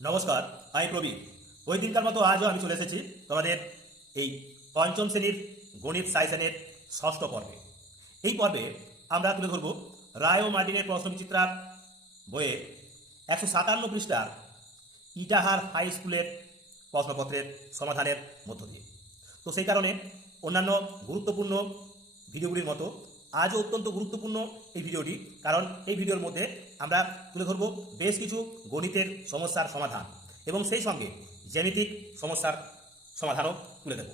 নমস্কার, আমি প্রবীর ওই দিনকার মতো আজও আমি চলে এসেছি তোমাদের এই পঞ্চম শ্রেণির গণিত সাইসেনের ষষ্ঠ পর্বে। এই পর্বে আমরা তুলে ধরব রায় ও মার্টিনের প্রশ্নবিচিত্রার বইয়ে একশো সাতান্ন পৃষ্ঠার ইটাহার হাই স্কুলের প্রশ্নপত্রের সমাধানের মধ্য দিয়ে। তো সেই কারণে অন্যান্য গুরুত্বপূর্ণ ভিডিওগুলির মতো আজও অত্যন্ত গুরুত্বপূর্ণ এই ভিডিওটি, কারণ এই ভিডিওর মধ্যে আমরা তুলে ধরব বেশ কিছু গণিতের সমস্যার সমাধান এবং সেই সঙ্গে জ্যামিতিক সমস্যার সমাধানও তুলে দেব।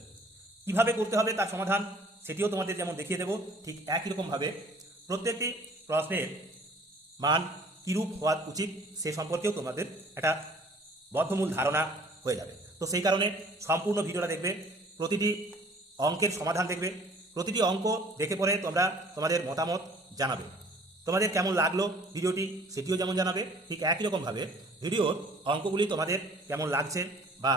কীভাবে করতে হবে তার সমাধান সেটিও তোমাদের যেমন দেখিয়ে দেব, ঠিক একই রকমভাবে প্রত্যেকটি প্রশ্নের মান কীরূপ হওয়া উচিত সে সম্পর্কেও তোমাদের একটা বদ্ধমূল ধারণা হয়ে যাবে। তো সেই কারণে সম্পূর্ণ ভিডিওটা দেখবে, প্রতিটি অঙ্কের সমাধান দেখবে প্রতিটি অঙ্ক দেখে পরে তোমরা তোমাদের মতামত জানাবে। তোমাদের কেমন লাগল ভিডিওটি সেটিও যেমন জানাবে, ঠিক একই রকমভাবে ভিডিওর অঙ্কগুলি তোমাদের কেমন লাগছে বা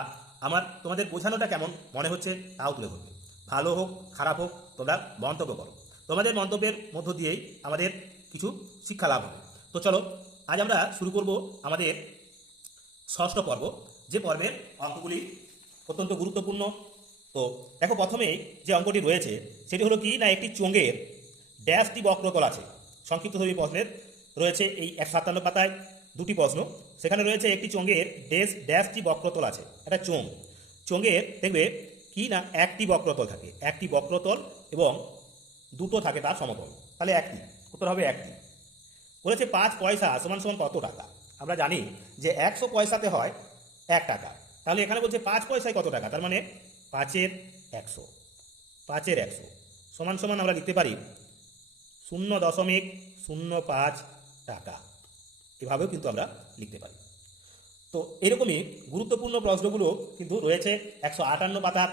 আমার তোমাদের বোঝানোটা কেমন মনে হচ্ছে তাও তুলে ধরবে। ভালো হোক, খারাপ হোক, তোমরা মন্তব্য করো। তোমাদের মন্তব্যের মধ্য দিয়েই আমাদের কিছু শিক্ষা লাভ হবে। তো চলো, আজ আমরা শুরু করব আমাদের ষষ্ঠ পর্ব। যে পর্বের অঙ্কগুলি অত্যন্ত গুরুত্বপূর্ণ তো দেখো প্রথমেই যে অঙ্কটি রয়েছে, সেটি হলো কি না একটি চোঙের ড্যাশটি বক্রতল আছে। সংক্ষিপ্ত ছবি প্রশ্নের রয়েছে এই এক সাতান্ন পাতায় দুটি প্রশ্ন। সেখানে রয়েছে একটি চোঙের ড্যাশ ড্যাশটি বক্রতল আছে, একটা চোঙ চোঙের দেখবে কি না একটি বক্রতল থাকে, একটি বক্রতল এবং দুটো থাকে তার সমতল। তাহলে একটি, উত্তর হবে একটি। বলেছে পাঁচ পয়সা সমান সমান কত টাকা? আমরা জানি যে একশো পয়সাতে হয় এক টাকা। তাহলে এখানে বলছে পাঁচ পয়সায় কত টাকা? তার মানে পাঁচের একশো পাঁচের একশো। সমান সমান আমরা লিখতে পারি শূন্য দশমিক শূন্য পাঁচ টাকা। এভাবেও কিন্তু আমরা লিখতে পারি। তো এরকমই গুরুত্বপূর্ণ প্রশ্নগুলো কিন্তু রয়েছে একশো আটান্ন পাতার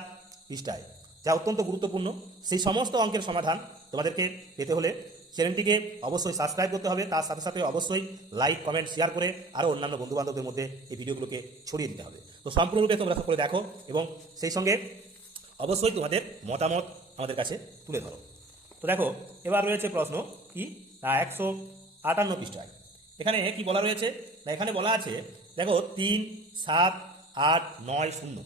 পৃষ্ঠায়। যা অত্যন্ত গুরুত্বপূর্ণ। সেই সমস্ত অঙ্কের সমাধান তোমাদেরকে পেতে হলে চ্যানেলটিকে অবশ্যই সাবস্ক্রাইব করতে হবে। তার সাথে সাথে অবশ্যই লাইক, কমেন্ট, শেয়ার করে আরও অন্যান্য বন্ধুবান্ধবদের মধ্যে এই ভিডিওগুলোকে ছড়িয়ে দিতে হবে। তো সম্পূর্ণরূপে তোমরা সকলে দেখো এবং সেই সঙ্গে অবশ্যই তোমাদের মতামত আমাদের কাছে তুলে ধরো। তো দেখো, এবার রয়েছে প্রশ্ন, কি? না, একশো আটান্ন পৃষ্ঠায়। এখানে কি বলা রয়েছে? না, এখানে বলা আছে, দেখো, তিন, সাত, আট, নয়, শূন্য।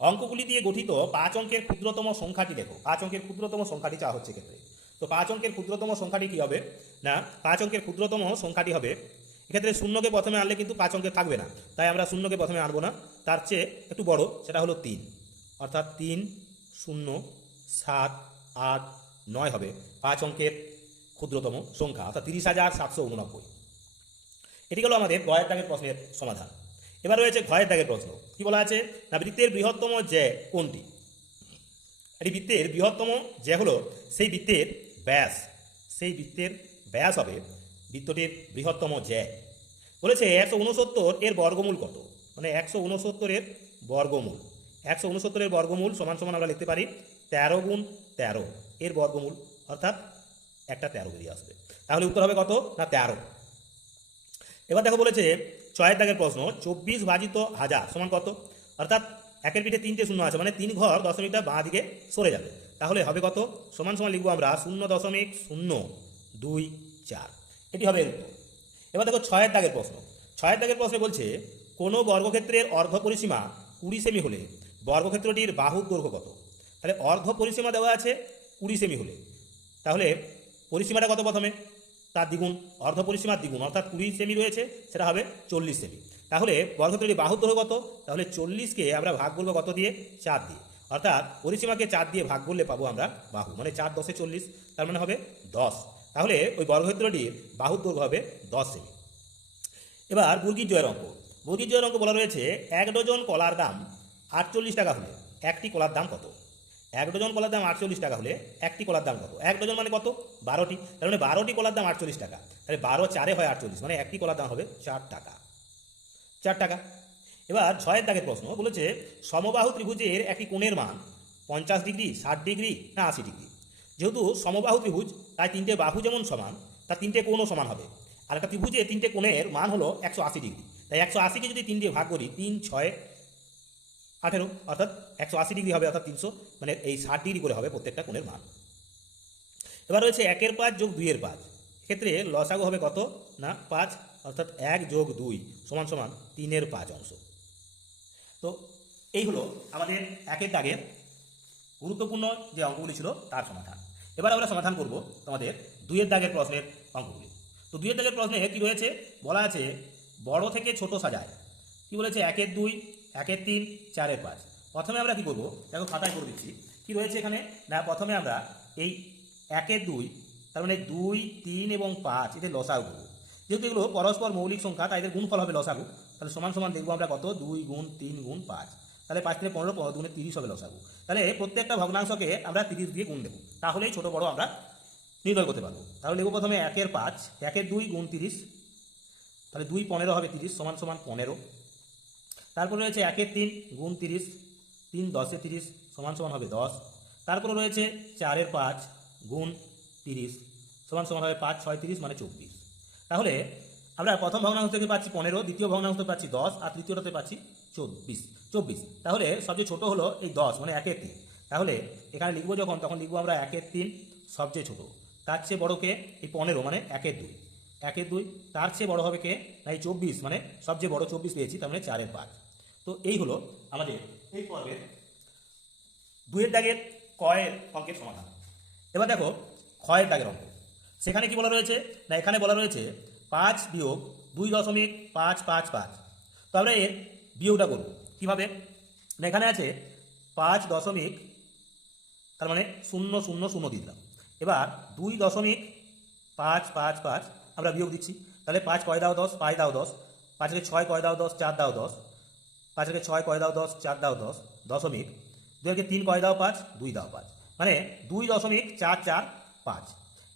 অঙ্কগুলি দিয়ে গঠিত পাঁচ অঙ্কের ক্ষুদ্রতম সংখ্যাটি দেখো। পাঁচ অঙ্কের ক্ষুদ্রতম সংখ্যাটি চাওয়া হচ্ছে ক্ষেত্রে তো পাঁচ অঙ্কের ক্ষুদ্রতম সংখ্যাটি কী হবে? না, পাঁচ অঙ্কের ক্ষুদ্রতম সংখ্যাটি হবে, এক্ষেত্রে শূন্যকে প্রথমে আনলে কিন্তু পাঁচ অঙ্কে থাকবে না। তাই আমরা শূন্যকে প্রথমে আনব না। তার চেয়ে একটু বড়, সেটা হলো তিন। অর্থাৎ তিন, শূন্য, সাত, আট, নয় হবে পাঁচ অঙ্কের ক্ষুদ্রতম সংখ্যা, অর্থাৎ তিরিশ হাজার সাতশো উননব্বই। এটি হলো আমাদের গয়ের দাগের প্রশ্নের সমাধান। এবার রয়েছে ঘয়ের দাগের প্রশ্ন। কি বলা আছে? না, বৃত্তের বৃহত্তম জ্যা কোনটি? এটি বৃত্তের বৃহত্তম যে হলো সেই বৃত্তের ব্যাস, সেই বৃত্তের ব্যাস হবে বৃত্তটির বৃহত্তম জ্যা। বলেছে একশো উনসত্তর এর বর্গমূল কত? মানে একশো উনসত্তরের বর্গমূল। একশো উনসত্তরের বর্গমূল সমান সমান আমরা লিখতে পারি তেরো গুণ তেরো। এর বর্গমূল অর্থাৎ একটা তেরো বেরিয়ে আসবে। তাহলে উত্তর হবে কত? না, তেরো। এবার দেখো বলেছে ছয়ের দাগের প্রশ্ন, চব্বিশ ভাজিত হাজার সমান কত? অর্থাৎ একের পিঠে তিনটে শূন্য আছে মানে তিন ঘর দশমিকটা বাঁ দিকে সরে যাবে। তাহলে হবে কত? সমান সমান লিখব আমরা শূন্য দশমিক শূন্য দুই চার। এটি হবে উত্তর এবার দেখো ছয়ের দাগের প্রশ্ন। ছয়ের দাগের প্রশ্নে বলছে, কোনো বর্গক্ষেত্রের অর্ধ পরিসীমা কুড়ি সেমি হলে বর্গক্ষেত্রটির বাহুর দৈর্ঘ্য কত? তাহলে অর্ধ পরিসীমা দেওয়া আছে কুড়ি সেমি হলে। তাহলে পরিসীমাটা কত প্রথমে? তার দ্বিগুণ, অর্ধ পরিসীমার দ্বিগুণ, অর্থাৎ কুড়ি সেমি রয়েছে, সেটা হবে চল্লিশ সেমি। তাহলে বর্গক্ষেত্রটি বাহুর দৈর্ঘ্য কত? তাহলে চল্লিশকে আমরা ভাগ করব কত দিয়ে? চার দিয়ে। অর্থাৎ পরিসীমাকে চার দিয়ে ভাগ করলে পাবো আমরা বাহু মানে চার দশে চল্লিশ, তার মানে হবে দশ। তাহলে ওই বর্গক্ষেত্রটির বাহুর দৈর্ঘ্য হবে দশ সেমি। এবার মুরগির জয়ের অঙ্ক। মুরগির জয়ের অঙ্ক বলা রয়েছে, এক ডজন কলার দাম আটচল্লিশ টাকা হলে একটি কলার দাম কত? এক ডজন কলার দাম আটচল্লিশ টাকা হলে একটি কলার দাম কত? এক ডজন মানে কত? বারোটি। তার মানে বারোটি কলার দাম আটচল্লিশ টাকা। তাহলে বারো চারে হয় আটচল্লিশ মানে একটি কলার দাম হবে চার টাকা। চার টাকা। এবার ছয়ের দাগের প্রশ্ন বলেছে সমবাহু ত্রিভুজের একটি কোণের মান পঞ্চাশ ডিগ্রি, ষাট ডিগ্রি না আশি ডিগ্রি। যেহেতু সমবাহু ত্রিভুজ, তাই তিনটে বাহু যেমন সমান, তার তিনটে কোণও সমান হবে। আর একটা ত্রিভুজে তিনটে কোণের মান হলো একশো আশি ডিগ্রি। তাই একশো আশিকে যদি তিন দিয়ে ভাগ করি, তিন, ছয়, আঠেরো, অর্থাৎ একশো আশি ডিগ্রি হবে, অর্থাৎ তিনশো মানে এই ষাট ডিগ্রি করে হবে প্রত্যেকটা কোণের মান। এবার রয়েছে একের পাঁচ যোগ দুইয়ের পাঁচ। ক্ষেত্রে লসাগু হবে কত? না, পাঁচ, অর্থাৎ এক যোগ দুই, সমান সমান তিনের পাঁচ অংশ। তো এই হলো আমাদের একের দাগের গুরুত্বপূর্ণ যে অঙ্কগুলি ছিল তার সমাধান। এবার আমরা সমাধান করব তোমাদের দুইয়ের দাগের প্রশ্নের অঙ্কগুলি। তো দুইয়ের দাগের প্রশ্নে কি রয়েছে? বলা আছে, বড় থেকে ছোট সাজায়। কি বলেছে? একের দুই, একের তিন, চারের পাঁচ। প্রথমে আমরা কি করব? দেখো খাতায় করে দিচ্ছি। কি রয়েছে এখানে? না, প্রথমে আমরা এই একের দুই, তার মানে দুই, তিন এবং পাঁচ, এদের লসাগু যেহেতু এগুলো পরস্পর মৌলিক সংখ্যা, তাই এদের গুণফল হবে লসাগু। তাহলে সমান সমান দেখব আমরা কত? দুই গুণ তিন গুণ পাঁচ। তাহলে পাঁচ থেকে পনেরো পনেরো দুগুণে তিরিশ হবে লসাগু। তাহলে প্রত্যেকটা ভগ্নাংশকে আমরা তিরিশ দিয়ে গুণ দেবো। তাহলেই ছোট বড় আমরা নির্ণয় করতে পারব। তাহলে লিখব প্রথমে একের পাঁচ, একের দুই গুণ তিরিশ। তাহলে দুই পনেরো হবে তিরিশ, সমান সমান পনেরো। তারপরে রয়েছে একের তিন গুণ তিরিশ, তিন দশে তিরিশ, সমান সমান হবে দশ। তারপরে রয়েছে চারের পাঁচ গুণ তিরিশ, সমান সমান হবে পাঁচ, ছয়, তিরিশ মানে চব্বিশ। তাহলে আমরা প্রথম ভগ্নাংশ থেকে পাচ্ছি পনেরো, দ্বিতীয় ভগ্নাংশ পাচ্ছি দশ, আর তৃতীয়টাতে পাচ্ছি চব্বিশ। চব্বিশ। তাহলে সবচেয়ে ছোট হলো এই দশ মানে একের তিন। তাহলে এখানে লিখব যখন, তখন লিখব আমরা একের তিন, সবচেয়ে ছোট। তার চেয়ে বড় কে? এই পনেরো মানে একের দুই। একের দুই, তার চেয়ে বড় হবে কে? না, এই চব্বিশ মানে সবচেয়ে বড় চব্বিশ পেয়েছি, তার মানে চারের পাঁচ। তো এই হলো আমাদের এই পর্বের দুইয়ের দাগের কয়ের অঙ্কের সমাধান। এবার দেখো, ক্ষয়ের দাগের অঙ্ক। সেখানে কি বলা রয়েছে? না, এখানে বলা রয়েছে পাঁচ বিয়োগ দুই দশমিক পাঁচ পাঁচ পাঁচ। তো আমরা এর বিয়োগটা করব। কীভাবে? এখানে আছে পাঁচ দশমিক, তার মানে শূন্য শূন্য শূন্য দিলাম। এবার দুই দশমিক পাঁচ পাঁচ পাঁচ আমরা বিয়োগ দিচ্ছি। তাহলে পাঁচ কয় দাও দশ? পাঁচ দাও দশ। পাঁচকে ছয় কয় দাও দশ? চার দাও দশ। পাঁচকে ছয় কয় দাও দশ? চার দাও দশ দশমিক। দুইকে তিন কয় দাও পাঁচ? দুই দাও পাঁচ। মানে দুই দশমিক চার চার পাঁচ।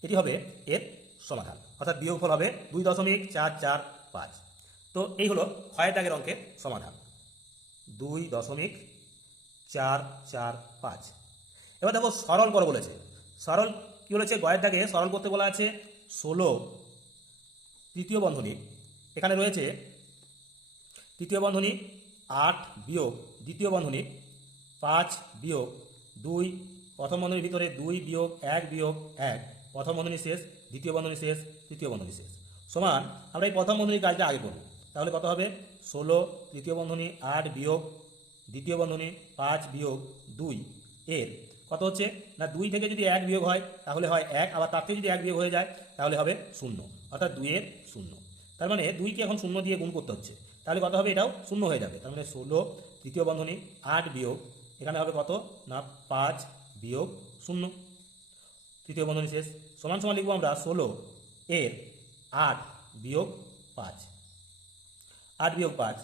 এটি হবে এর সমাধান। অর্থাৎ বিয়োগফল হবে দুই দশমিক চার চার পাঁচ। তো এই হলো ক্ষয়ের দাগের অঙ্কের সমাধান। দুই দশমিক চার চার পাঁচ। এবার দেখো সরল করো বলেছে। সরল কি বলেছে? গয়ের দাগে সরল করতে বলা আছে ষোলো তৃতীয় বন্ধনী। এখানে রয়েছে তৃতীয় বন্ধনী আট বিয়োগ, দ্বিতীয় বন্ধনী পাঁচ বিয়োগ, দুই প্রথম বন্ধনীর ভিতরে দুই বিয়োগ, এক বিয়োগ, এক। প্রথম বন্ধনী শেষ দ্বিতীয় বন্ধনী শেষ, তৃতীয় বন্ধনী শেষ। সমান, আমরা এই প্রথম বন্ধনীর কাজটা আগে করব। তাহলে কত হবে? ষোলো, তৃতীয় বন্ধনী আট বিয়োগ, দ্বিতীয় বন্ধনী পাঁচ বিয়োগ দুই। এর কত হচ্ছে? না, দুই থেকে যদি এক বিয়োগ হয়, তাহলে হয় এক, আবার তার থেকে যদি এক বিয়োগ হয়ে যায়, তাহলে হবে শূন্য। অর্থাৎ দুইয়ের শূন্য। তার মানে দুইকে এখন শূন্য দিয়ে গুণ করতে হচ্ছে। তাহলে কত হবে? এটাও শূন্য হয়ে যাবে। তার মানে ষোলো, তৃতীয় বন্ধনী আট বিয়োগ, এখানে হবে কত? না, পাঁচ বিয়োগ শূন্য। তৃতীয় বন্ধনী শেষ। সমান সমান লিখব আমরা ষোলো এর আট বিয়োগ পাঁচ। আট বিয়োগ পাঁচ।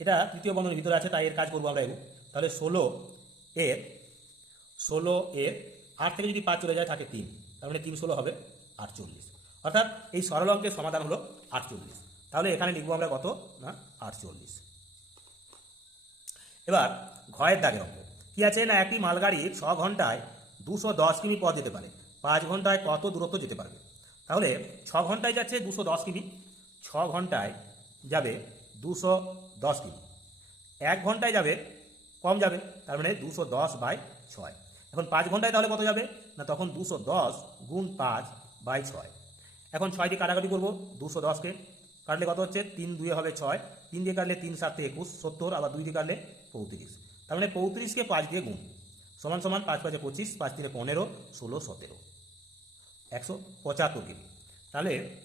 এটা তৃতীয় বন্ধনীর ভিতরে আছে, তাই এর কাজ করব আমরা এগো তাহলে ষোলো এর ষোলো এর আট থেকে যদি পাঁচ চলে যায়, থাকে তিন। তার মানে তিন ষোলো হবে আটচল্লিশ। অর্থাৎ এই সরল অঙ্কের সমাধান হলো আটচল্লিশ। তাহলে এখানে লিখব আমরা কত? না, আটচল্লিশ। এবার ঘয়ের দাগের অঙ্ক। কি আছে না একটি মালগাড়ি ছ ঘন্টায় দুশো দশ কিমি পথ যেতে পারে। পাঁচ ঘন্টায় কত দূরত্ব যেতে পারবে? তাহলে ছ ঘন্টায় যাচ্ছে দুশো দশ কিমি। ছ ঘন্টায় যাবে দুশো দশ কিমি। এক ঘন্টায় যাবে, কম যাবে, তার মানে দুশো দশ বাই ছয়। এখন পাঁচ ঘন্টায় তাহলে কত যাবে? না, তখন দুশো দশ গুণ পাঁচ বাই ছয়। এখন ছয় দিয়ে কাটাকাটি করব, দুশো দশকে কাটলে কত হচ্ছে? তিন দুয়ে হবে ছয়। তিন দিয়ে কাটলে তিন, সাতে, একুশ, সত্তর, আবার দুই দিয়ে কাটলে পঁয়ত্রিশ। তার মানে পঁয়ত্রিশকে পাঁচ দিয়ে গুণ। সমান সমান পাঁচ পাঁচে পঁচিশ, পাঁচ তিনে পনেরো, ষোলো, সতেরো। একশো পঁচাত্তর কিমি। তাহলে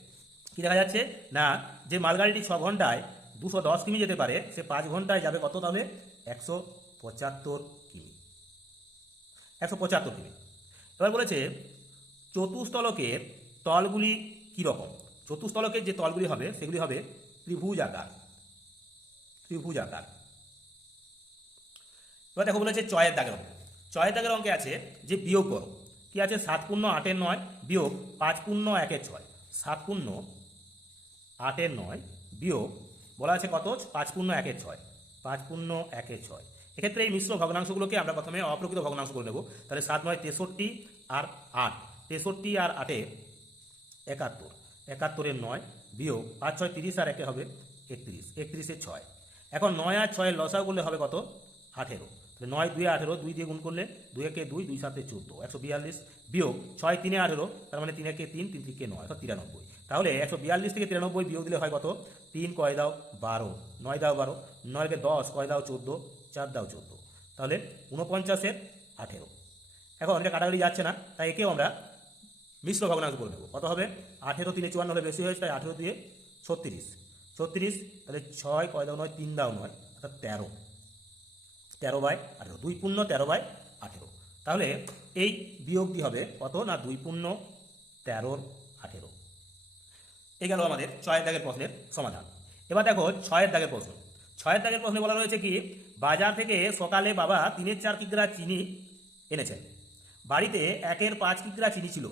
কী দেখা যাচ্ছে? না, যে মালগাড়িটি ছ ঘন্টায় দুশো দশ কিমি যেতে পারে, সে পাঁচ ঘন্টায় যাবে কত তাহলে? একশো পঁচাত্তর কিমি। একশো পঁচাত্তর কিমি। এবার বলেছে চতুস্তলকের তলগুলি কী রকম চতুস্তলকের যে তলগুলি হবে, সেগুলি হবে ত্রিভুজ আকার। ত্রিভুজ আকার। এবার দেখো বলেছে, চয়ের দাগের অঙ্ক। চয়ের দাগের অঙ্কে আছে যে বিয়োগ করো। কি আছে? সাত পূর্ণ আটের নয় বিয়োগ পাঁচ পূর্ণ একের ছয়। সাত পূর্ণ আটের নয় বিয়োগ বলা আছে কত? পাঁচ পূর্ণ একের ছয়। পাঁচ পূর্ণ একের ছয়। এক্ষেত্রে এই মিশ্র ভগ্নাংশগুলোকে আমরা প্রথমে অপ্রকৃত ভগ্নাংশ করে নেব। তাহলে সাত নয় তেষট্টি আর আট। তেষট্টি আর আটে একাত্তর। একাত্তরের নয় বিয়োগ পাঁচ ছয় তিরিশ আর একে হবে একত্রিশ। একত্রিশে ছয়। এখন নয় আর ছয়ের লসাও করলে হবে কত? আঠেরো। নয় দুই আঠেরো, দুই দিয়ে গুণ করলে দুই একে দুই দুই সাতে চোদ্দ, একশো বিয়াল্লিশ বিয়োগ ছয় তিনে আঠেরো, তার মানে তিন একে তিন তিন তিনকে নয়, অর্থাৎ তিরানব্বই। তাহলে একশো বিয়াল্লিশ থেকে তিরানব্বই বিয়োগ দিলে হয় কত? তিন কয় দাও বারো, নয় দাও বারো, নয় নয়কে দশ, কয় দাও চোদ্দ, চার দাও চোদ্দ। তাহলে উনপঞ্চাশের আঠেরো। এখন এটা কাটাকাটি যাচ্ছে না, তাই একেও আমরা মিশ্র ভগ্নাংশ করে নেব। কত হবে? আঠেরো তিনে চুয়ান্ন হলে বেশি হয়েছে, তাই আঠেরো দিয়ে ছত্রিশ। ছত্রিশ, তাহলে ছয় কয় দাও নয়, তিন দাও নয়, অর্থাৎ তেরো। তেরো বাই আঠেরো, দুই পূর্ণ তেরো বাই আঠেরো। তাহলে এই বিয়োগটি হবে? কত না দুই পূর্ণ তেরোর আঠেরো? এই গেল আমাদের ছয়ের দাগের প্রশ্নের সমাধান। এবার দেখো ছয়ের দাগের প্রশ্ন। ছয়ের দাগের প্রশ্নে বলা রয়েছে কি, বাজার থেকে সকালে বাবা তিনের চার কিগ্রা চিনি এনেছেন। বাড়িতে একের পাঁচ কিগ্রা চিনি ছিল।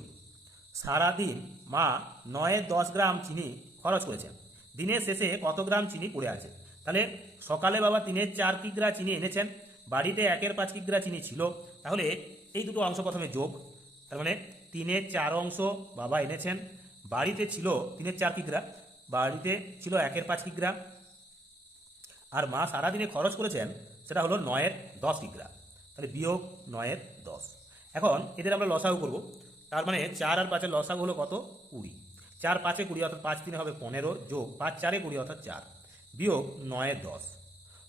সারাদিন মা নয়ের দশ গ্রাম চিনি খরচ করেছেন। দিনের শেষে কত গ্রাম চিনি পড়ে আছে? তাহলে সকালে বাবা তিনের চার কিগ্রা চিনি এনেছেন, বাড়িতে একের পাঁচ কিগ্রা চিনি ছিল, তাহলে এই দুটো অংশ প্রথমে যোগ, তার মানে তিনের চার অংশ বাবা এনেছেন, বাড়িতে ছিল তিনের চার কিগ্রা, বাড়িতে ছিল একের পাঁচ কিগ্রা, আর মা সারাদিনে খরচ করেছেন সেটা হলো নয়ের দশ কিগ্রা, তাহলে বিয়োগ নয়ের দশ। এখন এদের আমরা লসাগু করব, তার মানে চার আর পাঁচের লসাগু হলো কত? কুড়ি। চার পাঁচে কুড়ি অর্থাৎ পাঁচ তিনে হবে পনেরো যোগ পাঁচ চারে কুড়ি অর্থাৎ চার। বিয়োগ নয়ের দশ।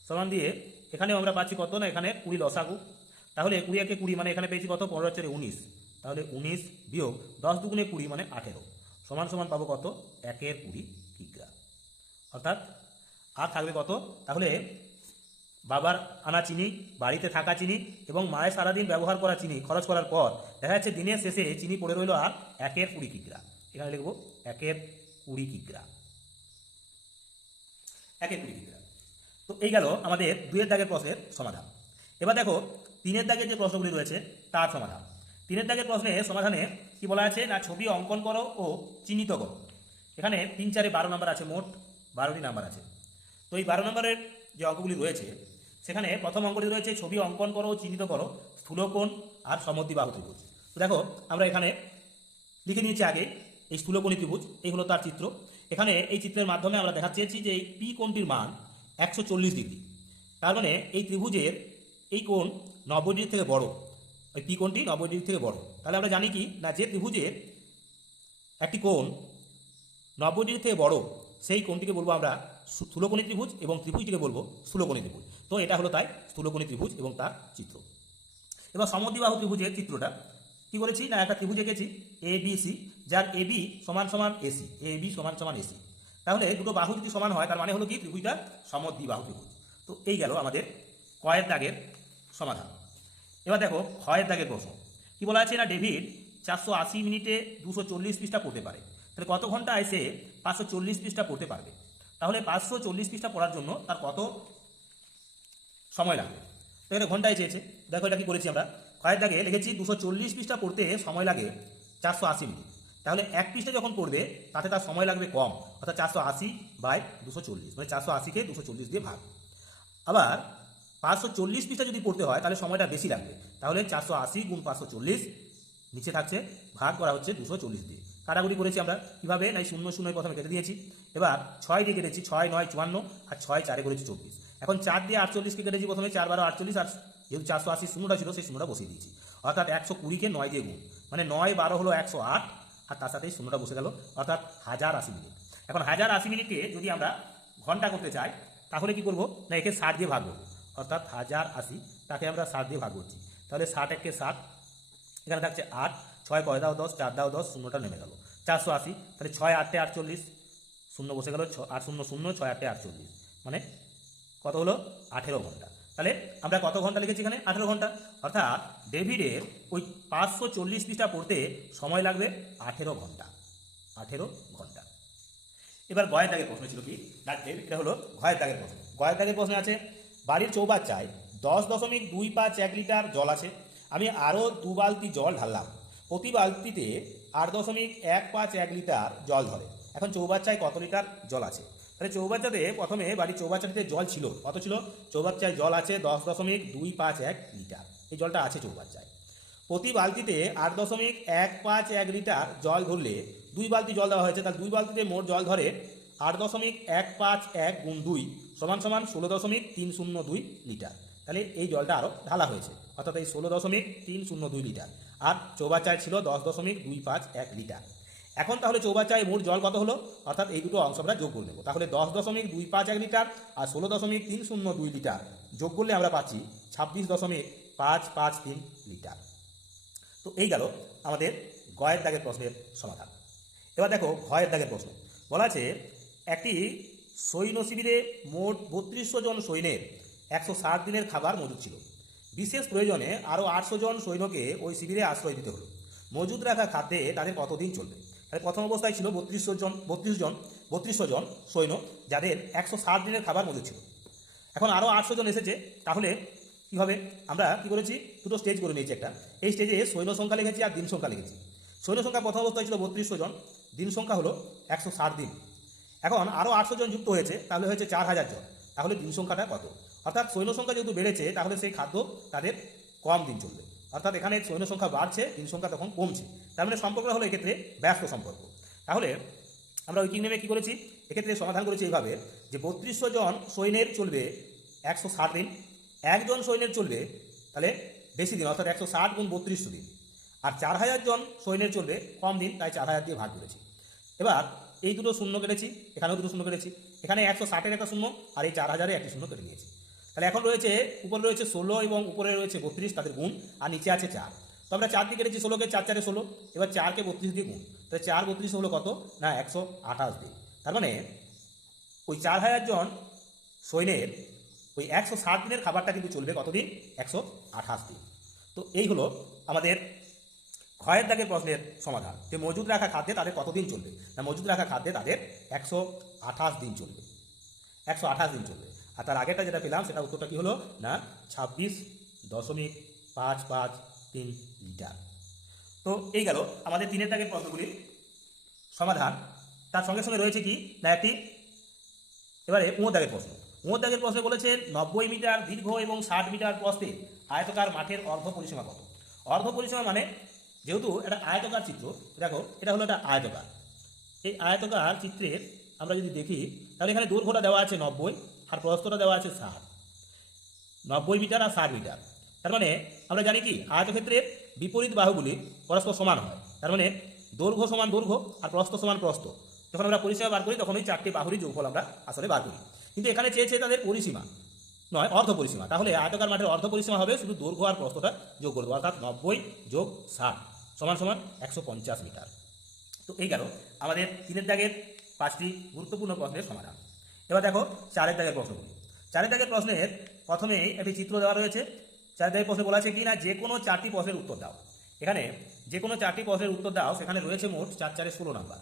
সমান দিয়ে এখানেও আমরা পাচ্ছি কত না? এখানে কুড়ি লসাগু। তাহলে কুড়ি একে কুড়ি মানে এখানে পেয়েছি কত? পনেরো চারে উনিশ। তাহলে উনিশ বিয়োগ দশ দুগুণে কুড়ি মানে আঠেরো। সমান সমান পাবো কত? একের কুড়ি কিগ্রা। অর্থাৎ আর থাকবে কত? তাহলে বাবার আনা চিনি, বাড়িতে থাকা চিনি এবং মায়ের সারাদিন ব্যবহার করা চিনি, খরচ করার পর দেখা যাচ্ছে দিনের শেষে চিনি পড়ে রইল আর একের কুড়ি কিগ্রা। এখানে লিখব একের কুড়ি কিগ্রা। একের কুড়ি কিগ্রা তো এই গেল আমাদের দুইয়ের দাগের প্রশ্নের সমাধান। এবার দেখো, তিনের দাগের যে প্রশ্নগুলি রয়েছে, তার সমাধান। তিনের দাগের প্রশ্নে সমাধানে কি বলা আছে? না, ছবি অঙ্কন করো ও চিহ্নিত করো। এখানে তিন চারে বারো নাম্বার আছে মোট, বারোটি নাম্বার আছে। তো এই বারো নম্বরের যে অঙ্কগুলি রয়েছে, সেখানে প্রথম অঙ্কটি রয়েছে, ছবি অঙ্কন করো, চিহ্নিত করো, স্থূলকোণ আর সমদ্বিবাহু ত্রিভুজ। তো দেখো, আমরা এখানে লিখে নিয়েছি আগে, এই স্থূলকোণী ত্রিভুজ, এই হলো তার চিত্র। এখানে এই চিত্রের মাধ্যমে আমরা দেখা চেয়েছি যে এই পি কোণটির মান একশো চল্লিশ ডিগ্রি। তার মানে এই ত্রিভুজের এই কোণ নব্বই ডিগ্রি থেকে বড়। ওই পি কোণটি নব্বই ডিগ্রি থেকে বড়। তাহলে আমরা জানি কি? না, যে ত্রিভুজের একটি কোণ নব্বই ডিগ্রি থেকে বড়, সেই কোণটিকে বলব আমরা স্থূলকোণী ত্রিভুজ এবং ত্রিভুজটিকে বলব স্থূলকোণী ত্রিভুজ। তো এটা হলো তাই স্থূলকোণী ত্রিভুজ এবং তার চিত্র। এবার সমদ্বিবাহু ত্রিভুজের চিত্রটা। কি করেছি না, একটা ত্রিভুজ এঁকেছি এ বি সি যার এ বি সমান সমান এসি এ বি সমান সমান এসি তাহলে দুটো বাহু যদি সমান হয়, তার মানে হলো কি? ত্রিভুজটা সমদ্বি বাহু ত্রিভুজ। তো এই গেল আমাদের কয়ের দাগের সমাধান। এবার দেখো ক্ষয়ের দাগের প্রশ্ন। কি বলা আছে না, ডেভিড চারশো আশি মিনিটে দুশো চল্লিশ পৃষ্ঠা পড়তে পারে। তাহলে কত ঘণ্টা এসে পাঁচশো চল্লিশ পৃষ্ঠা পড়তে পারবে? তাহলে পাঁচশো চল্লিশ পৃষ্ঠা পড়ার জন্য তার কত সময় লাগবে? এটা ঘন্টায় চেয়েছে। দেখো এটা কি করেছি আমরা? ক্ষয়ের দাগে লিখেছি দুশো চল্লিশ পৃষ্ঠা পড়তে সময় লাগে চারশো আশি মিনিট। তাহলে এক পৃষ্ঠা যখন পড়বে, তাতে তার সময় লাগবে কম, অর্থাৎ চারশো আশি বাই দুশো চল্লিশ মানে চারশো আশিকে দুশো চল্লিশ দিয়ে ভাগ। আবার পাঁচশো চল্লিশ পৃষ্ঠা যদি পড়তে হয়, তাহলে সময়টা বেশি লাগবে। তাহলে চারশো আশি গুণ পাঁচশো চল্লিশ, নিচে থাকছে, ভাগ করা হচ্ছে দুশো চল্লিশ দিয়ে। কাটাকুটি করেছি আমরা কীভাবে? না শূন্য শূন্য প্রথমে কেটে দিয়েছি। এবার ছয় দিয়ে কেটেছি, ছয়, নয়, চুয়ান্ন আর ছয়, চারে করেছি চব্বিশ। এখন চার দিয়ে আটচল্লিশকে কেটেছি প্রথমে? চার বারো, আটচল্লিশ, আর যেহেতু চারশো আশি শূন্যটা ছিল, সেই শূন্যটা বসিয়ে দিয়েছি। অর্থাৎ একশো কুড়িকে নয় দিয়ে গুণ মানে নয় বারো হলো একশো আট, আর তার সাথে শূন্যটা বসে গেল, অর্থাৎ হাজার আশি মিনিট। এখন হাজার আশি মিনিটকে যদি আমরা ঘণ্টা করতে চাই, তাহলে কি করব? না, একে ষাট দিয়ে ভাগ অর্থাৎ হাজার আশি, তাকে আমরা ষাট দিয়ে ভাগ করছি। তাহলে ষাট একে ষাট, এখানে থাকছে আট, ছয় কয় দাও দশ, চার দাও দশ শূন্যটা নেমে গেল। চারশো আশি, তাহলে ছয় আটে আটচল্লিশ, শূন্য বসে গেল ছ আট শূন্য শূন্য, ছয় আটে আটচল্লিশ মানে কত হলো? আঠেরো ঘণ্টা। তাহলে আমরা কত ঘণ্টা লিখেছি এখানে? আঠেরো ঘণ্টা। অর্থাৎ ডেভিডের ওই পাঁচশো চল্লিশ পৃষ্ঠা পড়তে সময় লাগবে আঠেরো ঘণ্টা। আঠেরো ঘণ্টা। এবার গয়ের দাগের প্রশ্ন ছিল কি? এটা হলো গয়ের দাগের প্রশ্ন। গয়ের দাগের প্রশ্ন আছে, বাড়ির চৌবাচ্চায় দশ দশমিক দুই পাঁচ এক লিটার জল আছে। আমি আরও দু বালতি জল ঢাললাম। প্রতি বালতিতে আট দশমিক এক পাঁচ এক লিটার জল ধরে। এখন চৌবাচ্চায় কত লিটার জল আছে? তাহলে চৌবাচ্চাতে প্রথমে বাড়ির চৌবাচ্চাটিতে জল ছিল। কত ছিল? চৌবাচ্চায় জল আছে দশ দশমিক দুই পাঁচ এক লিটার। এই জলটা আছে চৌবাচ্চায়। প্রতি বালতিতে আট দশমিক এক পাঁচ এক লিটার জল ধরলে দুই বালতি জল দেওয়া হয়েছে। তাহলে দুই বালতিতে মোট জল ধরে আট দশমিক এক পাঁচ এক গুণ দুই সমান সমান ষোলো দশমিক তিন শূন্য দুই লিটার। তাহলে এই জলটা আরও ঢালা হয়েছে। অর্থাৎ এই ষোলো দশমিক তিন শূন্য দুই লিটার। আর চৌবাচ্চায় ছিল দশ দশমিক দুই পাঁচ এক লিটার। এখন তাহলে চৌবাচ্চায় মোট জল কত হলো? অর্থাৎ এই দুটো অংশ আমরা যোগ করে নেব। তাহলে দশ দশমিক দুই পাঁচ এক লিটার আর ষোলো দশমিক তিন শূন্য দুই লিটার যোগ করলে আমরা পাচ্ছি ছাব্বিশ দশমিক পাঁচ পাঁচ তিন লিটার। তো এই গেল আমাদের গয়ের দাগের প্রশ্নের সমাধান। এবার দেখো ভয়ের দাগের প্রশ্ন। বলা আছে, একটি সৈন্য শিবিরে মোট বত্রিশশো জন সৈন্যের একশো ষাট দিনের খাবার মজুদ ছিল। বিশেষ প্রয়োজনে আরও আটশো জন সৈন্যকে ওই শিবিরে আশ্রয় দিতে হলো। মজুদ রাখা খাদ্যে তাদের কতদিন চলবে? প্রথম অবস্থায় ছিল বত্রিশশো জন, বত্রিশ জন, বত্রিশশো জন সৈন্য যাদের একশো ষাট দিনের খাবার মজুদ ছিল। এখন আরও আটশো জন এসেছে, তাহলে কী হবে আমরা কী করেছি? দুটো স্টেজ করে নিয়েছি একটা। এই স্টেজে সৈন্য সংখ্যা লিখেছি আর দিন সংখ্যা লিখেছি। সৈন্য সংখ্যা প্রথম অবস্থায় ছিল বত্রিশশো জন, দিন সংখ্যা হলো একশো ষাট দিন। এখন আরও আটশো জন যুক্ত হয়েছে, তাহলে হয়েছে চার হাজার জন। তাহলে দিন সংখ্যাটা কত? অর্থাৎ সৈন্য সংখ্যা যেহেতু বেড়েছে, তাহলে সেই খাদ্য তাদের কম দিন চলবে। অর্থাৎ এখানে সৈন্য সংখ্যা বাড়ছে দিন সংখ্যা তখন কমছে। তার মানে সম্পর্কটা হলো এক্ষেত্রে ব্যস্ত সম্পর্ক। তাহলে আমরা উইকিং নেমে কী করেছি? এক্ষেত্রে সমাধান করেছি এইভাবে যে বত্রিশশো জন সৈন্যের চলবে একশো ষাট দিন। একজন সৈন্যের চলবে তাহলে বেশি দিন, অর্থাৎ একশো ষাট গুণ বত্রিশশো দিন। আর চার হাজার জন সৈন্যের চলবে কম দিন, তাই চার হাজার দিয়ে ভাগ করেছি। এবার এই দুটো শূন্য কেটেছি, এখানেও দুটো শূন্য কেটেছি। এখানে একশো ষাটের একটা শূন্য, আর এই চার হাজারে একটি শূন্য কেটে নিয়েছি। তাহলে এখন রয়েছে, উপরে রয়েছে ষোলো এবং উপরে রয়েছে বত্রিশ, তাদের গুণ, আর নিচে আছে চার। তো আমরা চার দিয়ে কেটেছি, ষোলোকে চার, চারে ষোলো, এবার চারকে বত্রিশ দিয়ে গুণ। তাহলে চার, বত্রিশ হলো কত? না, একশো আঠাশ দিন তার মানে ওই চার হাজার জন সৈন্যের ওই একশো ষাট দিনের খাবারটা কিন্তু চলবে কতদিন? একশো আঠাশ দিন। তো এই হলো আমাদের ক্ষয়ের দাগের প্রশ্নের সমাধান। যে মজুদ রাখা খাদ্যে তাদের কতদিন চলবে? না, মজুদ রাখা খাদ্যে তাদের একশো আঠাশ দিন চলবে। একশো আঠাশ দিন চলবে। আর তার আগেরটা যেটা পেলাম সেটা উত্তরটা কি হলো? না, ছাব্বিশ দশমিক পাঁচ পাঁচ তিন লিটার। তো এই গেল আমাদের তিনের দাগের প্রশ্নগুলির সমাধান। তার সঙ্গে সঙ্গে রয়েছে কি? না, একটি। এবারে উঁয়ো দাগের প্রশ্ন। উঁয়ো দাগের প্রশ্নে বলেছে নব্বই মিটার, দীর্ঘ এবং ষাট মিটার প্রস্থে আয়তকার মাঠের অর্ধ পরিসীমা কত? অর্ধ পরিসীমা মানে যেহেতু এটা আয়তকার চিত্র, দেখো, এটা হলো একটা আয়তকার। এই আয়তকার চিত্রের আমরা যদি দেখি, তাহলে এখানে দৈর্ঘ্যটা দেওয়া আছে নব্বই। আর প্রস্থটা দেওয়া আছে ষাট নব্বই মিটার আর ষাট মিটার। তার মানে আমরা জানি কি, আয়তক্ষেত্রের বিপরীত বাহুগুলি পরস্পর সমান হয়। তার মানে দৈর্ঘ্য সমান দৈর্ঘ্য আর প্রস্থ সমান প্রস্থ। যখন আমরা পরিসীমা বার করি, তখন ওই চারটি বাহুরই যোগফল আমরা আসলে বার করি। কিন্তু এখানে চেয়েছে তাদের পরিসীমা, নয়, অর্ধ পরিসীমা। তাহলে আয়তকার মাঠের অর্ধ পরিসীমা হবে শুধু দৈর্ঘ্য আর প্রস্থটা যোগ করব অর্থাৎ নব্বই যোগ ষাট সমান সমান একশো পঞ্চাশ মিটার। তো এই গেল আমাদের তিনের দাগের পাঁচটি গুরুত্বপূর্ণ প্রশ্নের সমাধান। এবার দেখো চারের দাগের প্রশ্নগুলি চারের দাগের প্রশ্নের প্রথমে একটি চিত্র দেওয়া রয়েছে। চারের দাগের প্রশ্নে বলা আছে কি না, যে কোনো চারটি প্রশ্নের উত্তর দাও। এখানে যে কোনো চারটি প্রশ্নের উত্তর দাও, সেখানে রয়েছে মোট চার চারে ষোলো নাম্বার।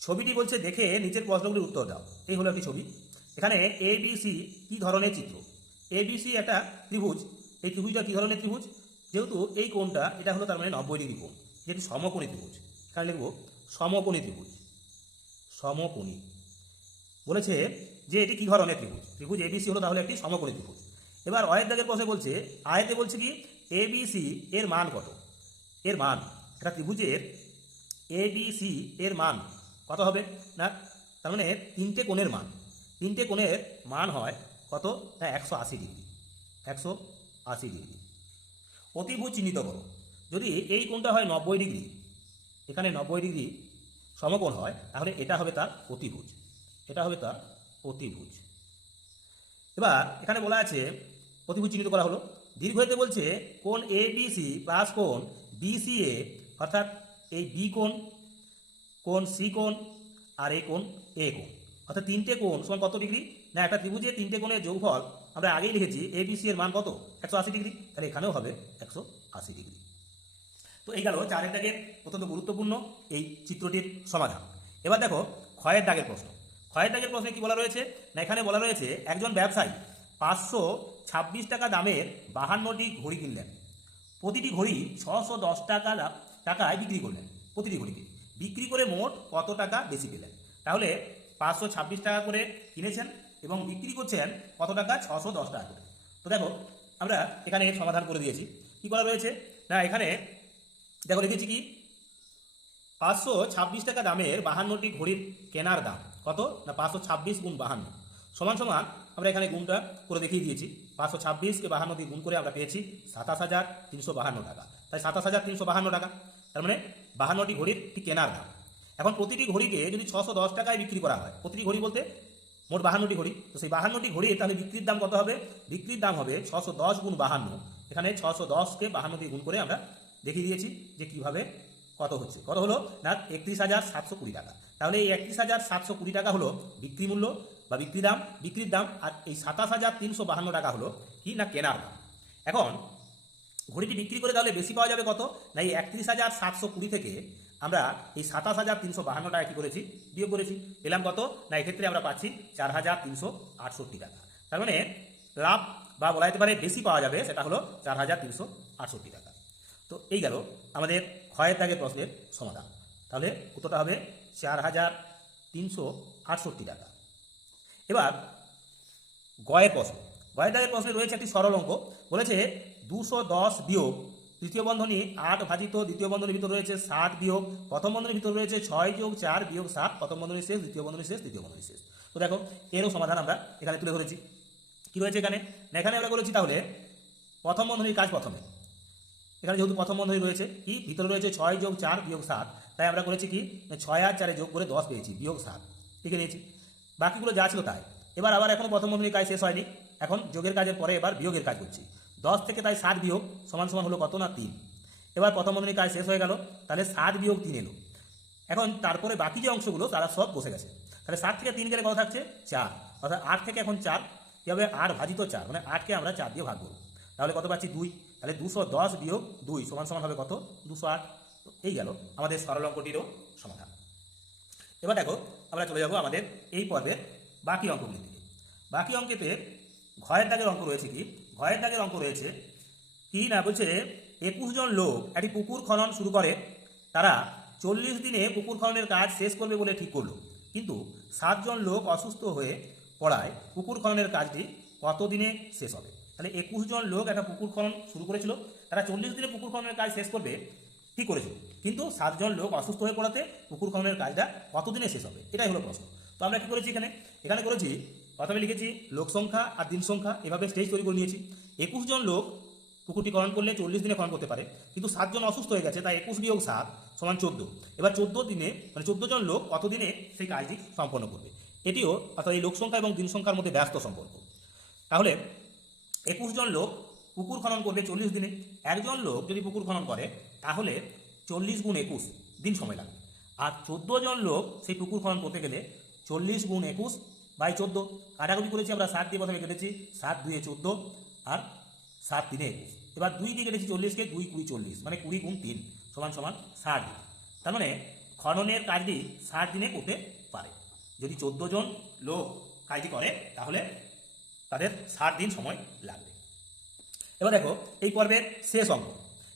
ছবিটি বলছে দেখে নিচের প্রশ্নগুলির উত্তর দাও। এই হলো একটি ছবি। এখানে এ বি সি কী ধরনের চিত্র? এ বি সি একটা ত্রিভুজ। এই ত্রিভুজটা কী ধরনের ত্রিভুজ? যেহেতু এই কোণটা, এটা হলো তার মানে নব্বই ডিগ্রি কোণ। যেটি সমকোণী ত্রিভুজ। এখানে লিখব সমকোণী ত্রিভুজ। সমকোণী। বলেছে যে এটি কী ধরনের ত্রিভুজ? ত্রিভুজ এবিসি হলো তাহলে একটি সমকোণী ত্রিভুজ। এবার অয়ের দাগের প্রশ্নে বলছে, আয়তে বলছে কি? এবিসি এর মান কত? এর মান একটা ত্রিভুজের এবিসি এর মান কত হবে? না, তার মানে তিনটে কোণের মান। তিনটে কোণের মান হয় কত? না, একশো আশি ডিগ্রি। একশো আশি ডিগ্রি। অতিভুজ চিহ্নিত করো। যদি এই কোণটা হয় নব্বই ডিগ্রি, এখানে নব্বই ডিগ্রি সমকোণ হয়, তাহলে এটা হবে তার অতিভুজ। এটা হবে তার অতিভুজ এবার এখানে বলা আছে অতিভুজ চিহ্নিত করা হলো। দীর্ঘতে বলছে কোন এ বি সি প্লাস কোন বি সি এ অর্থাৎ এই বি কোণ কোন সি কোণ আর এ কোণ এ কোণ। অর্থাৎ তিনটে কোণ সমান কত ডিগ্রি? না, একটা ত্রিভুজে তিনটে কোণের যোগফল আমরা আগেই লিখেছি এ বি সি এর মান কত? একশো আশি ডিগ্রি। তাহলে এখানেও হবে একশো আশি ডিগ্রি। তো এই গেল চারের দাগের অত্যন্ত গুরুত্বপূর্ণ এই চিত্রটির সমাধান। এবার দেখো, ক্ষয়ের দাগের প্রশ্ন। ক্ষয়ের দাগের প্রশ্নে কি বলা রয়েছে? না, এখানে বলা রয়েছে, একজন ব্যবসায়ী পাঁচশো ছাব্বিশ টাকা দামের বাহান্নটি ঘড়ি কিনলেন। প্রতিটি ঘড়ি ছশো দশ টাকা টাকায় বিক্রি করলেন, প্রতিটি ঘড়িকে বিক্রি করে মোট কত টাকা বেশি পেলেন? তাহলে পাঁচশো ছাব্বিশ টাকা করে কিনেছেন এবং বিক্রি করছেন কত টাকা? ছশো দশ টাকা করে। তো দেখো, আমরা এখানে সমাধান করে দিয়েছি। কি করা রয়েছে? না, এখানে দেখো, লিখেছি কি? পাঁচশো ছাব্বিশ টাকা দামের বাহান্নটি ঘড়ির কেনার দাম। কত? না, পাঁচশো ছাব্বিশ গুণ বাহান্ন। সমান সমান আমরা এখানে গুণটা করে দেখিয়ে দিয়েছি। পাঁচশো ছাব্বিশকে বাহান্ন দিয়ে গুণ করে আমরা পেয়েছি সাতাশ হাজার তিনশো বাহান্ন টাকা। তাই সাতাশ হাজার তিনশো বাহান্ন টাকা। তার মানে বাহান্নটি ঘড়ির একটি কেনার দাম। এখন প্রতিটি ঘড়িকে যদি ছশো দশ টাকায় বিক্রি করা হয়, প্রতিটি ঘড়ি বলতে মোট বাহান্নটি ঘড়ি। তো সেই বাহান্নটি ঘড়ি, তাহলে বিক্রির দাম কত হবে? বিক্রির দাম হবে ছশো দশ গুণ বাহান্ন। এখানে ছশো দশকে বাহান্ন দিয়ে গুণ করে আমরা দেখিয়ে দিয়েছি যে কীভাবে কত হচ্ছে। কত হলো? না, একত্রিশ হাজার সাতশো কুড়ি টাকা। তাহলে এই একত্রিশ হাজার সাতশো কুড়ি টাকা হলো বিক্রি মূল্য বা বিক্রি দাম, বিক্রির দাম আর এই সাতাশ হাজার তিনশো বাহান্ন টাকা হলো কি না কেনার দাম। এখন ঘড়িটি বিক্রি করে তাহলে বেশি পাওয়া যাবে কত? না, এই একত্রিশ হাজার সাতশো কুড়ি থেকে আমরা এই সাতাশ হাজার তিনশো বাহান্ন টাকা কী করেছি? বিয়োগ করেছি। পেলাম কত? না, এক্ষেত্রে আমরা পাচ্ছি চার হাজার তিনশো আটষট্টি টাকা। তার মানে লাভ বা বলা যেতে পারে বেশি পাওয়া যাবে সেটা হলো চার হাজার তিনশো আটষট্টি টাকা। তো এই গেল আমাদের ক্ষয়ের দাগের প্রশ্নের সমাধান। তাহলে কতটা হবে চার হাজার তিনশো আটষট্টি টাকা। এবার গয়ের প্রশ্ন। গয়ের প্রশ্নে রয়েছে একটি সরল অঙ্ক। বলেছে দুশো দশ বিয়োগ তৃতীয় বন্ধনী আট ভাজিত দ্বিতীয় বন্ধনীর ভিতর রয়েছে সাত বিয়োগ, প্রথম বন্ধনীর ভিতর রয়েছে ছয় যোগ চার বিয়োগ সাত, প্রথম বন্ধনী শেষ, দ্বিতীয় বন্ধনী শেষ, তৃতীয় বন্ধনী শেষ। তো দেখো, এরও সমাধান আমরা এখানে তুলে ধরেছি। কী রয়েছে এখানে? এখানে আমরা করেছি তাহলে প্রথম বন্ধনীর কাজ প্রথমে। এখানে যেহেতু প্রথম বন্ধনী রয়েছে, কি? ভিতরে রয়েছে ছয় যোগ চার বিয়োগ সাত। তাই আমরা করেছি কি? ছয় আর চারে যোগ করে দশ পেয়েছি, বিয়োগ সাত। লিখে নিয়েছি বাকিগুলো যা ছিল তাই। এবার আবার এখন প্রথম বন্ধনীর কাজ শেষ হয়নি। এখন যোগের কাজের পরে এবার বিয়োগের কাজ করছি। দশ থেকে তাই সাত বিয়োগ সমান সমান হলো কত না তিন। এবার প্রথম বন্ধনীর কাজ শেষ হয়ে গেল, তাহলে সাত বিয়োগ তিন এলো। এখন তারপরে বাকি যে অংশগুলো, তারা সব বসে গেছে। তাহলে সাত থেকে তিন গেলে কত থাকছে? চার। অর্থাৎ আট থেকে এখন চার কী হবে আট ভাজিত চার মানে আটকে আমরা চার দিয়ে ভাগ করব। তাহলে কত পাচ্ছি? দুই। তাহলে দুশো দশ বিয়োগ দুই সমান সমান হবে কত? দুশো আট। এই গেল আমাদের সরল অঙ্কটিরও সমাধান। এবার দেখো, আমরা চলে যাব আমাদের এই পর্বের বাকি অঙ্কগুলি দিকে। বাকি অঙ্কেতে ঘয়ের দাগের অঙ্ক রয়েছে কি? ঘয়ের দাগের অঙ্ক রয়েছে কি না? বলছে একুশ জন লোক একটি পুকুর খনন শুরু করে। তারা চল্লিশ দিনে পুকুর খননের কাজ শেষ করবে বলে ঠিক করল। কিন্তু সাতজন লোক অসুস্থ হয়ে পড়ায় পুকুর খননের কাজটি কত দিনে শেষ হবে? তাহলে একুশ জন লোক একটা পুকুর খনন শুরু করেছিল। তারা চল্লিশ দিনে পুকুর খননের কাজ শেষ করবে, ঠিক করেছিল কিন্তু সাতজন লোক অসুস্থ হয়ে পড়াতে পুকুর খননের কাজটা কতদিনে শেষ হবে? এটাই হলো প্রশ্ন। তো আমরা কী করেছি এখানে? এখানে করেছি, প্রথমে লিখেছি লোক সংখ্যা আর দিন সংখ্যা, এভাবে স্টেজ তৈরি করে নিয়েছি। একুশ জন লোক পুকুরটি খনন করলে চল্লিশ দিনে খনন করতে পারে। কিন্তু সাতজন অসুস্থ হয়ে গেছে, তাই একুশ বিয়োগ সাত সমান চোদ্দ। এবার চোদ্দ দিনে মানে চোদ্দ জন লোক কতদিনে সেই কাজটি সম্পন্ন করবে? এটিও অর্থাৎ এই লোক সংখ্যা এবং দিন সংখ্যার মধ্যে ব্যস্ত সম্পর্ক। তাহলে একুশ জন লোক পুকুর খনন করবে চল্লিশ দিনে। একজন লোক যদি পুকুর খনন করে, তাহলে চল্লিশ গুণ একুশ দিন সময় লাগবে। আর চোদ্দ জন লোক সেই পুকুর খনন করতে গেলে চল্লিশ গুণ একুশ বাই চোদ্দ। কাটাকুটি করেছি আমরা, সাত দিয়ে প্রথমে কেটেছি, সাত দুয়ে চোদ্দ আর সাত তিনে একুশ। এবার দুই দিয়ে কেটেছি চল্লিশকে, দুই কুড়ি চল্লিশ মানে কুড়ি গুণ তিন সমান সমান ষাট দিন। তার মানে খননের কাজটি ষাট দিনে করতে পারে। যদি চোদ্দ জন লোক কাজটি করে, তাহলে তাদের ষাট দিন সময় লাগবে। এবার দেখো, এই পর্বের শেষ অঙ্ক।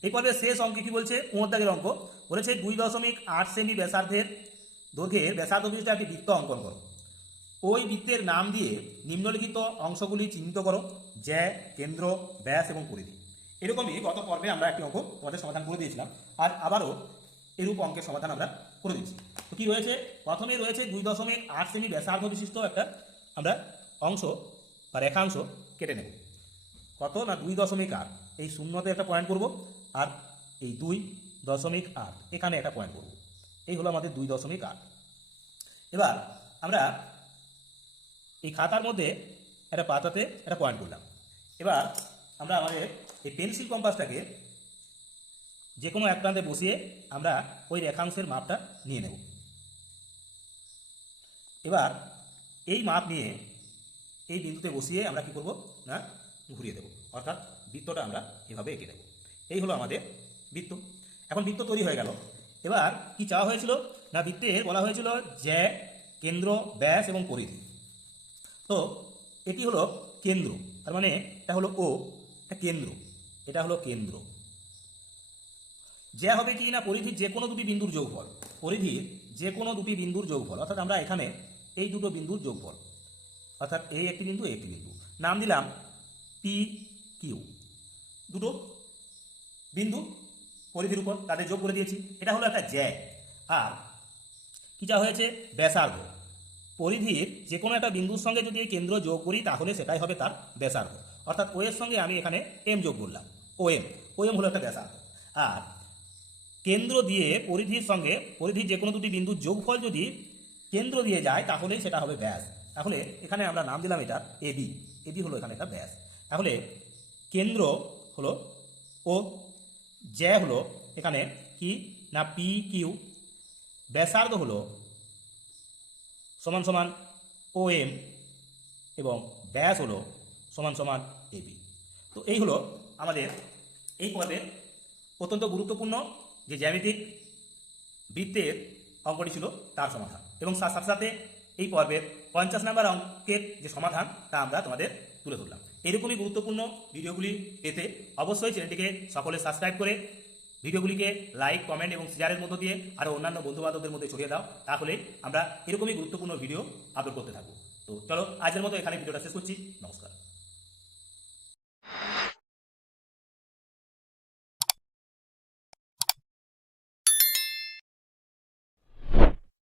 এই পর্বের শেষ অঙ্কে কি বলছে? দাগের অঙ্ক। বলেছে দুই দশমিক আট সেমি ব্যাসার্ধের দৈর্ঘ্যের ব্যাসার্ধ বিশিষ্ট একটি বৃত্ত অঙ্কন করো। ওই বৃত্তের নাম দিয়ে নিম্নলিখিত অংশগুলি চিহ্নিত করো। জ্যা, কেন্দ্র, ব্যাস এবং পরিধি। এরকমই গত পর্বে আমরা একটি অঙ্ক তোমাদের সমাধান করে দিয়েছিলাম। আর আবারও এরূপ অঙ্কের সমাধান আমরা করে দিচ্ছি তো কী রয়েছে? প্রথমে রয়েছে দুই দশমিক আট সেমি ব্যাসার্ধ বিশিষ্ট একটা আমরা অংশ। বা রেখাংশ কেটে নেব। কত না দুই দশমিক আট? এই শূন্যতে একটা পয়েন্ট করব আর এই দুই দশমিক আট, এখানে একটা পয়েন্ট করব। এই হলো আমাদের দুই দশমিক আট। এবার আমরা এই খাতার মধ্যে একটা পাতাতে একটা পয়েন্ট করলাম। এবার আমরা আমাদের এই পেন্সিল কম্পাসটাকে যে কোনো এক প্রান্তে বসিয়ে আমরা ওই রেখাংশের মাপটা নিয়ে নেব। এবার এই মাপ নিয়ে এই বিন্দুতে বসিয়ে আমরা কি করব? না, ঘুরিয়ে দেব। অর্থাৎ বৃত্তটা আমরা এভাবে এঁকে দেব। এই হলো আমাদের বৃত্ত। এখন বৃত্ত তৈরি হয়ে গেল। এবার কি চাওয়া হয়েছিল? না, বৃত্তের বলা হয়েছিল জ্যা, কেন্দ্র, ব্যাস এবং পরিধি। তো এটি হলো কেন্দ্র। তার মানে এটা হলো ও, এটা কেন্দ্র। এটা হলো কেন্দ্র। যে হবে কি না? পরিধির যে কোনো দুটি বিন্দুর যোগফল। পরিধির যে কোনো দুটি বিন্দুর যোগফল। অর্থাৎ আমরা এখানে এই দুটো বিন্দুর যোগফল। অর্থাৎ এই একটি বিন্দু এই একটি বিন্দু। নাম দিলাম পি কিউ দুটো বিন্দু পরিধির উপর তাদের যোগ করে দিয়েছি। এটা হলো একটা জ্যা। আর কি যা হয়েছে? ব্যাসার্ধ। পরিধির যে কোনো একটা বিন্দুর সঙ্গে যদি এই কেন্দ্র যোগ করি, তাহলে সেটাই হবে তার ব্যাসার্ধ। অর্থাৎ ও এর সঙ্গে আমি এখানে এম যোগ করলাম। ও এম ও এম হলো একটা ব্যাসার্ধ। আর কেন্দ্র দিয়ে পরিধির সঙ্গে, পরিধির যে কোনো দুটি বিন্দুর যোগফল যদি কেন্দ্র দিয়ে যায় তাহলেই সেটা হবে ব্যাস। তাহলে এখানে আমরা নাম দিলাম এটা এবি এবি হলো এখানে একটা ব্যাস। তাহলে কেন্দ্র হলো ও জ্যা হলো এখানে কি? না পি কিউ ব্যাসার্ধ হলো সমান সমান ও এম এবং ব্যাস হলো সমান সমান এবি তো এই হলো আমাদের, এই পর্বের অত্যন্ত গুরুত্বপূর্ণ যে জ্যামিতিক বৃত্তের অঙ্কটি ছিল তার সমাধান এবং সাথে সাথে এই পর্বের পঞ্চাশ নাম্বার অঙ্কের যে সমাধান, তা আমরা তোমাদের তুলে ধরলাম। এরকমই গুরুত্বপূর্ণ ভিডিওগুলি পেতে অবশ্যই চ্যানেলটিকে সকলে সাবস্ক্রাইব করে ভিডিওগুলিকে লাইক কমেন্ট এবং শেয়ারের মধ্য দিয়ে আরও অন্যান্য বন্ধুবান্ধবদের মধ্যে ছড়িয়ে দাও, তাহলে আমরা এরকমই গুরুত্বপূর্ণ ভিডিও আপলোড করতে থাকব। তো চলো আজের মতো এখানে ভিডিওটা শেষ করছি। নমস্কার।